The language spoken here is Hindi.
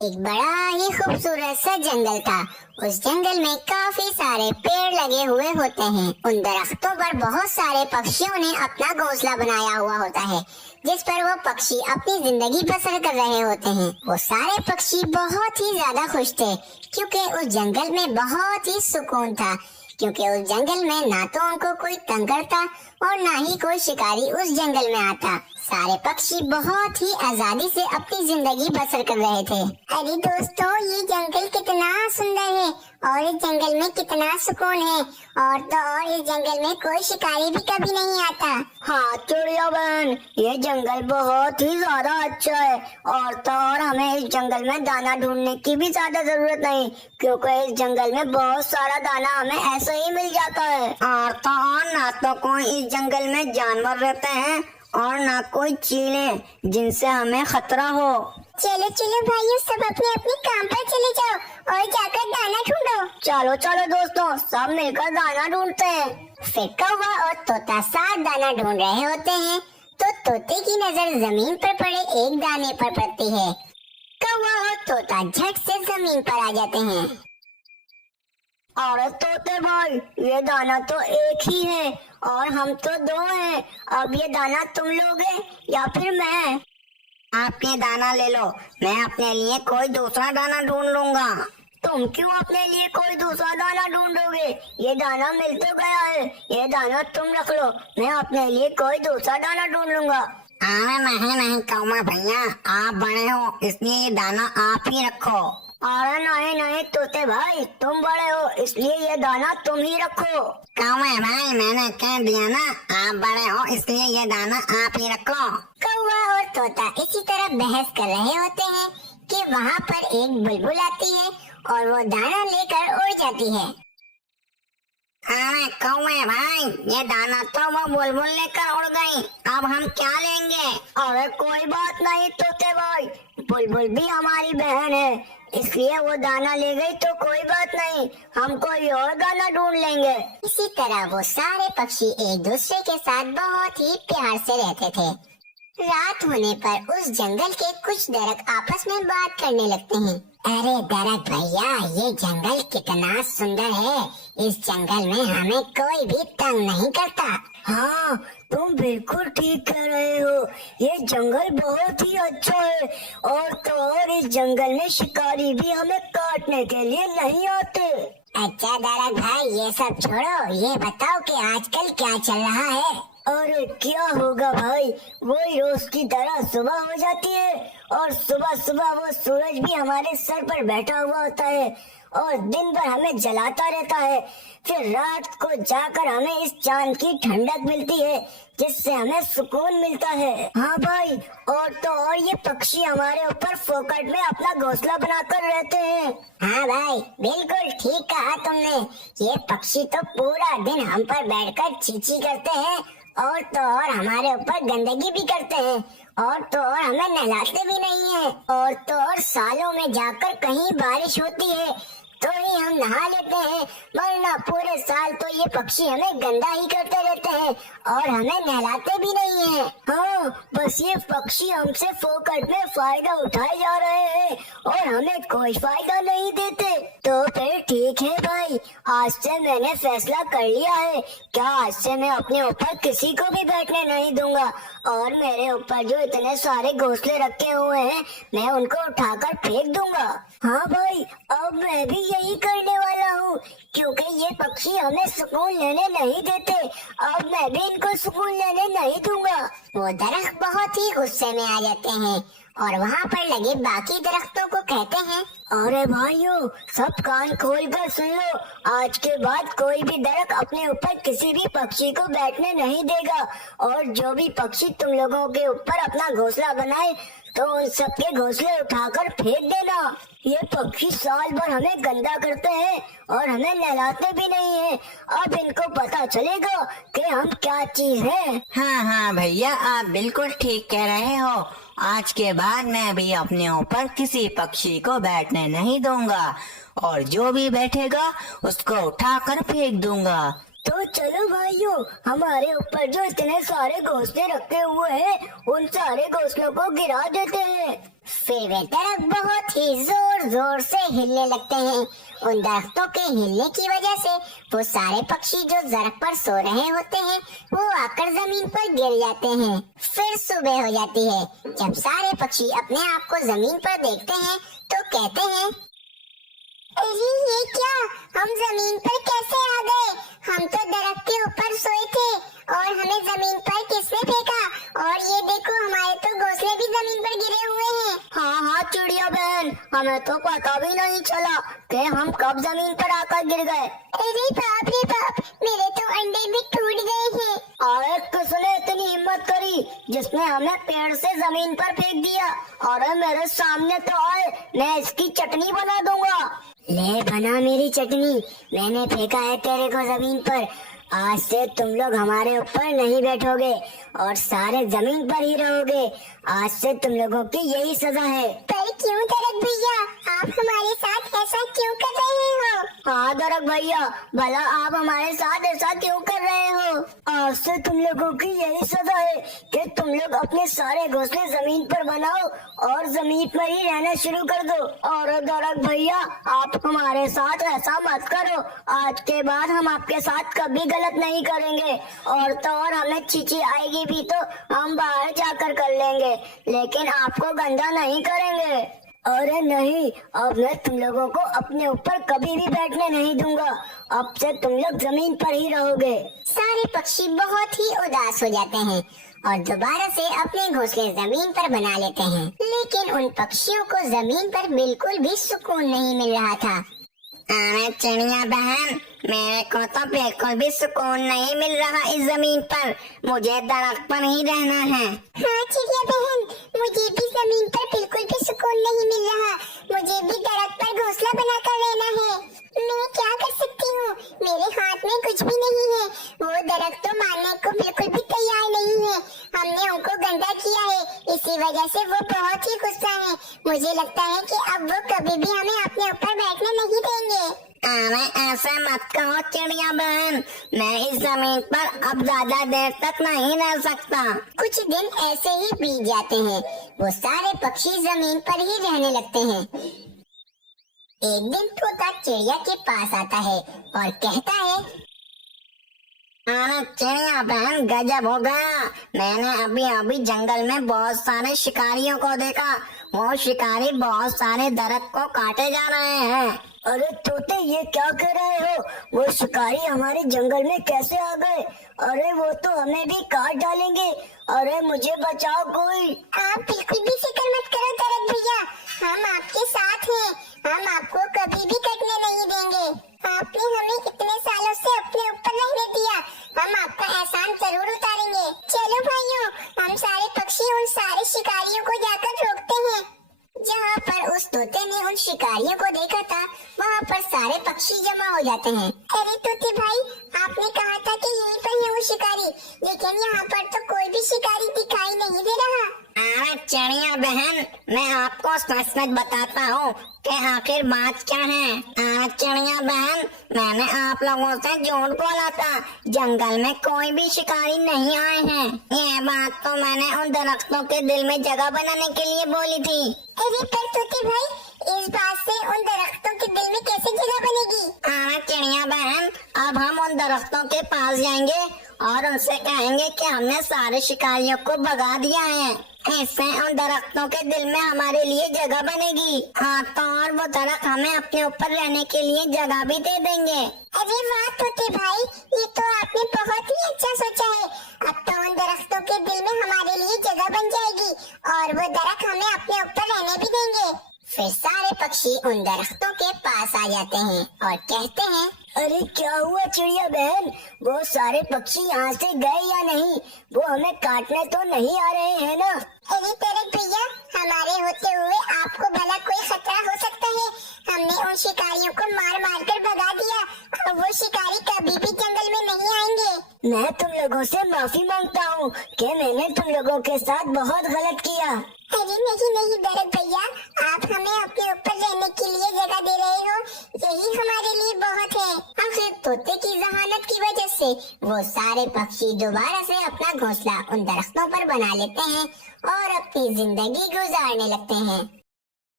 एक बड़ा ही खूबसूरत सा जंगल था। उस जंगल में काफी सारे पेड़ लगे हुए होते हैं। उन दरख्तों पर बहुत सारे पक्षियों ने अपना घोंसला बनाया हुआ होता है, जिस पर वो पक्षी अपनी जिंदगी बसर कर रहे होते हैं। वो सारे पक्षी बहुत ही ज्यादा खुश थे, क्योंकि उस जंगल में बहुत ही सुकून था। क्योंकि उस जंगल में ना तो उनको कोई तंग करता और ना ही कोई शिकारी उस जंगल में आता। सारे पक्षी बहुत ही आजादी से अपनी जिंदगी बसर कर रहे थे। अरे दोस्तों, ये जंगल कितना सुंदर है और इस जंगल में कितना सुकून है। और तो और इस जंगल में कोई शिकारी भी कभी नहीं आता। हाँ चिड़िया बहन, ये जंगल बहुत ही ज्यादा अच्छा है। और तो और हमें इस जंगल में दाना ढूंढने की भी ज्यादा जरूरत नहीं, क्योंकि इस जंगल में बहुत सारा दाना हमें ऐसे ही मिल जाता है। और तो और ना तो कोई इस जंगल में जानवर रहते हैं और ना कोई चीलें जिनसे हमें खतरा हो। चलो चलो भाइयों, सब अपने अपने काम पर चले जाओ और जाकर दाना ढूंढो। चलो चलो दोस्तों, सब मिलकर दाना ढूंढते हैं। फिर कौवा और तोता साथ दाना ढूंढ रहे होते हैं, तो तोते की नजर जमीन पर पड़े एक दाने पर पड़ती है। कौवा और तोता झट से जमीन पर आ जाते हैं। अरे तोते भाई, ये दाना तो एक ही है और हम तो दो हैं। अब ये दाना तुम लोगे या फिर मैं? आप ये दाना ले लो, मैं अपने लिए कोई दूसरा दाना ढूंढ लूंगा। तुम क्यों अपने लिए कोई दूसरा दाना ढूंढोगे? ये दाना मिल तो गया है, ये दाना तुम रख लो, मैं अपने लिए कोई दूसरा दाना ढूंढ लूंगा। अरे नहीं नहीं कौवा भैया, आप बड़े हो इसलिए ये दाना आप ही रखो। अरे नहीं नहीं तोते भाई, तुम बड़े हो इसलिए ये दाना तुम ही रखो। कौवा भाई, मैंने कह दिया ना, आप बड़े हो इसलिए ये दाना आप ही रखो। कौवा और तोता इसी तरह बहस कर रहे होते हैं कि वहाँ पर एक बुलबुल आती है और वो दाना लेकर उड़ जाती है। अरे कौवे भाई, ये दाना तो वो बुलबुल लेकर उड़ गई, अब हम क्या लेंगे? अरे कोई बात नहीं तोते भाई, बुलबुल भी हमारी बहन है, इसलिए वो दाना ले गई तो कोई बात नहीं, हम कोई और दाना ढूंढ लेंगे। इसी तरह वो सारे पक्षी एक दूसरे के साथ बहुत ही प्यार से रहते थे। रात होने पर उस जंगल के कुछ दरख्त आपस में बात करने लगते हैं। अरे दरख्त भैया, ये जंगल कितना सुंदर है। इस जंगल में हमें कोई भी तंग नहीं करता। हाँ तुम बिल्कुल ठीक कह रहे हो, ये जंगल बहुत ही अच्छा है। और तो और इस जंगल में शिकारी भी हमें काटने के लिए नहीं आते। अच्छा दरख्त भाई, ये सब छोड़ो, ये बताओ कि आजकल क्या चल रहा है। अरे क्या होगा भाई, वही रोज की तरह सुबह हो जाती है और सुबह सुबह वो सूरज भी हमारे सर पर बैठा हुआ होता है और दिन भर हमें जलाता रहता है। फिर रात को जाकर हमें इस चांद की ठंडक मिलती है, जिससे हमें सुकून मिलता है। हाँ भाई, और तो और ये पक्षी हमारे ऊपर फोकट में अपना घोंसला बनाकर रहते हैं। हाँ भाई, बिल्कुल ठीक कहा तुमने। ये पक्षी तो पूरा दिन हम पर बैठकर चींची करते हैं और तो और हमारे ऊपर गंदगी भी करते हैं और तो और हमें नहलाते भी नहीं है। और तो और सालों में जाकर कहीं बारिश होती है तो ही हम नहा लेते हैं, वरना पूरे साल तो ये पक्षी हमें गंदा ही करते रहते हैं और हमें नहलाते भी नहीं है। हाँ, बस ये पक्षी हमसे फोकट में फायदा उठाए जा रहे हैं और हमें कोई फायदा नहीं देते। तो फिर ठीक है भाई, आज से मैंने फैसला कर लिया है, क्या आज से मैं अपने ऊपर किसी को भी बैठने नहीं दूंगा और मेरे ऊपर जो इतने सारे घोंसले रखे हुए हैं मैं उनको उठाकर फेंक दूंगा। हाँ भाई, अब मैं भी यही करने वाला हूँ, क्योंकि ये पक्षी हमें सुकून लेने नहीं देते, अब मैं भी इनको सुकून लेने नहीं दूंगा। वो दरख्त बहुत ही गुस्से में आ जाते हैं और वहाँ पर लगे बाकी दरख्तों को कहते हैं, अरे भाइयों, सब कान खोल कर सुन लो, आज के बाद कोई भी दरख्त अपने ऊपर किसी भी पक्षी को बैठने नहीं देगा और जो भी पक्षी तुम लोगों के ऊपर अपना घोंसला बनाए तो उन सब के घोंसले उठाकर फेंक देना। ये पक्षी साल भर हमें गंदा करते हैं और हमें नहलाते भी नहीं है, अब इनको पता चलेगा कि हम क्या चीज है। हाँ हाँ भैया, आप बिल्कुल ठीक कह रहे हो। आज के बाद मैं भी अपने ऊपर किसी पक्षी को बैठने नहीं दूंगा और जो भी बैठेगा उसको उठाकर फेंक दूंगा। तो चलो भाइयों, हमारे ऊपर जो इतने सारे घोंसले रखे हुए हैं उन सारे घोंसलों को गिरा देते हैं। फिर वे दरख्त बहुत ही जोर जोर से हिलने लगते हैं। उन दरख्तों के हिलने की वजह से वो सारे पक्षी जो दरख्त पर सो रहे होते हैं वो आकर जमीन पर गिर जाते हैं। फिर सुबह हो जाती है। जब सारे पक्षी अपने आप को जमीन पर देखते हैं तो कहते हैं, अरे ये क्या, हम जमीन पर कैसे आ गए? हम तो दरख्त के ऊपर सोए थे और हमें जमीन पर किसने फेंका? और ये देखो, हमारे तो घोंसले भी जमीन पर गिरे हुए हैं। हाँ चिड़िया बहन, हमें तो पता भी नहीं चला कि हम कब जमीन पर आकर गिर गए। अरे बाप रे बाप, मेरे तो अंडे भी टूट गए हैं। और किसने इतनी हिम्मत करी जिसने हमें पेड़ से जमीन पर फेंक दिया? अरे मेरे सामने तो आए, मैं इसकी चटनी बना दूंगा। ले बना मेरी चटनी, मैंने फेंका है तेरे को जमीन पर। आज से तुम लोग हमारे ऊपर नहीं बैठोगे और सारे जमीन पर ही रहोगे। आज से तुम लोगों की यही सजा है। पर क्यों दरख्त भैया, आप हमारे साथ ऐसा क्यों कर रहे हो? हाँ दरख्त भैया, भला आप हमारे साथ ऐसा क्यों कर रहे हो? आज से तुम लोगों की यही सजा है कि तुम लोग अपने सारे घोंसले जमीन पर बनाओ और जमीन पर ही रहना शुरू कर दो। और दरख्त भैया, आप हमारे साथ ऐसा मत करो। आज के बाद हम आपके साथ कभी गलत नहीं करेंगे। और तो और हमें चींची आएगी भी तो हम बाहर जाकर कर लेंगे, लेकिन आपको गंदा नहीं करेंगे। अरे नहीं, अब मैं तुम लोगों को अपने ऊपर कभी भी बैठने नहीं दूंगा। अब से तुम लोग जमीन पर ही रहोगे। सारे पक्षी बहुत ही उदास हो जाते हैं और दोबारा से अपने घोंसले जमीन पर बना लेते हैं। लेकिन उन पक्षियों को जमीन पर बिल्कुल भी सुकून नहीं मिल रहा था। अरे चिड़िया बहन, मेरे को तो बिल्कुल भी सुकून नहीं मिल रहा इस जमीन पर। मुझे दरख्त पर ही रहना है। हाँ चिड़िया बहन, मुझे भी जमीन पर बिल्कुल भी सुकून नहीं मिल रहा। मुझे भी दरख्त पर घोंसला बनाकर रहना है। मैं क्या कर सकती हूँ, मेरे हाथ में कुछ भी नहीं है। वो दरख्त तो मानने को बिल्कुल भी तैयार नहीं है। हमने उनको गंदा किया है, इसी वजह से वो बहुत ही गुस्सा है। मुझे लगता है कि अब वो कभी भी हमें अपने ऊपर बैठने नहीं देंगे। अरे ऐसा मत कहो चिड़िया बहन, मैं इस जमीन पर अब ज्यादा देर तक नहीं रह सकता। कुछ दिन ऐसे ही बीत जाते हैं। वो सारे पक्षी जमीन पर ही रहने लगते हैं। एक दिन तोता चिड़िया के पास आता है और कहता है, अरे चिड़िया बहन, गजब हो गया। मैंने अभी अभी जंगल में बहुत सारे शिकारियों को देखा। वो शिकारी बहुत सारे दरख्त को काटे जा रहे हैं। अरे तोते, ये क्या कर रहे हो? वो शिकारी हमारे जंगल में कैसे आ गए? अरे वो तो हमें भी काट डालेंगे। अरे मुझे बचाओ कोई। आप बिल्कुल भी फिक्र मत करो दरख्त भैया, हम आपके साथ हैं। हम आपको कभी भी कटने नहीं देंगे। आपने हमें इतने सालों से अपने ऊपर रहने दिया, हम आपका एहसान जरूर उतारेंगे। चलो भाइयों, हम सारे पक्षी उन सारे शिकारियों को जाकर रोकते हैं। जहाँ पर उस तोते ने उन शिकारियों को देखा था, वहाँ पर सारे पक्षी जमा हो जाते हैं। अरे तोते भाई, आपने कहा था कि यहीं पर है वो शिकारी, लेकिन यहाँ पर तो कोई भी शिकारी दिखाई नहीं दे रहा। अरे चिड़िया बहन, मैं आपको सच सच बताता हूँ कि आखिर बात क्या है। अरे चिड़िया बहन, मैंने आप लोगों से झूठ बोला था। जंगल में कोई भी शिकारी नहीं आए हैं। ये बात तो मैंने उन दरख्तों के दिल में जगह बनाने के लिए बोली थी। अरे पर तोते भाई, इस बात से उन दरख्तों के दिल में कैसे जगह बनेगी? अरे चिड़िया बहन, अब हम उन दरख्तों के पास जाएंगे और उनसे कहेंगे कि हमने सारे शिकारियों को भगा दिया है। इससे उन दरख्तों के दिल में हमारे लिए जगह बनेगी। हाँ तो और वो दरख्त हमें अपने ऊपर रहने के लिए जगह भी दे देंगे। अरे वाह तोते भाई, ये तो आपने बहुत ही अच्छा सोचा है। अब तो उन दरख्तों के दिल में हमारे लिए जगह बन जाएगी और वो दरख्त हमें अपने ऊपर रहने भी देंगे। फिर सारे पक्षी उन दरख्तों के पास आ जाते हैं और कहते हैं, अरे क्या हुआ चिड़िया बहन, वो सारे पक्षी यहाँ से गए या नहीं? वो हमें काटने तो नहीं आ रहे हैं ना? अरे दरख्त भैया, हमारे होते हुए आपको भला कोई खतरा हो सकता है? हमने उन शिकारियों को मार मार कर भगा दिया, अब वो शिकारी कभी भी जंगल में नहीं आएंगे। मैं तुम लोगों से माफी मांगता हूँ कि मैंने तुम लोगों के साथ बहुत गलत किया। अरे नहीं नहीं दरख्त भैया, आप हमें अपने ऊपर रहने के लिए जगह दे रहे हो, यही हमारे लिए बहुत है। आखिर तोते की जहानत की वजह से वो सारे पक्षी दोबारा से अपना घोंसला उन दरख्तों पर बना लेते हैं और अपनी जिंदगी गुजारने लगते हैं।